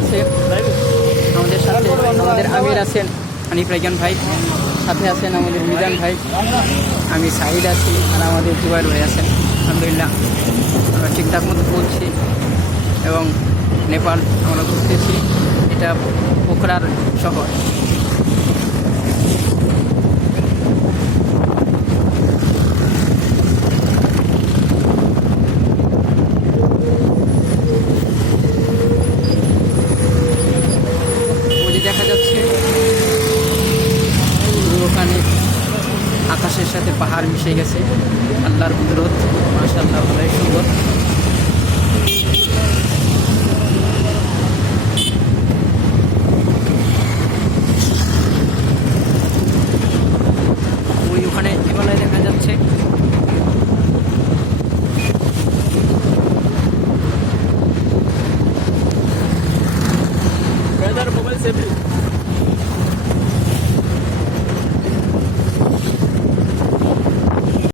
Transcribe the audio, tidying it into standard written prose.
আছে আমাদের সাথে, আমাদের আমির আছেন, হানিফ রাইজান ভাই, সাথে আছেন আমাদের মিজান ভাই, আমি সাহিদ আছি, আর আমাদের জুবাইর ভাই আছেন। আলহামদুলিল্লাহ আমরা ঠিকঠাক মতো পৌঁছি এবং নেপাল আমরা ঘুরতেছি। এটা পোখরার শহর। দেখা যাচ্ছে ওখানে আকাশের সাথে পাহাড় মিশে গেছে। আল্লাহর কুদরত, মাশাআল্লাহ, ভালোই সুন্দর। ওই ওখানে হিমালয় দেখা যাচ্ছে। Mobile safety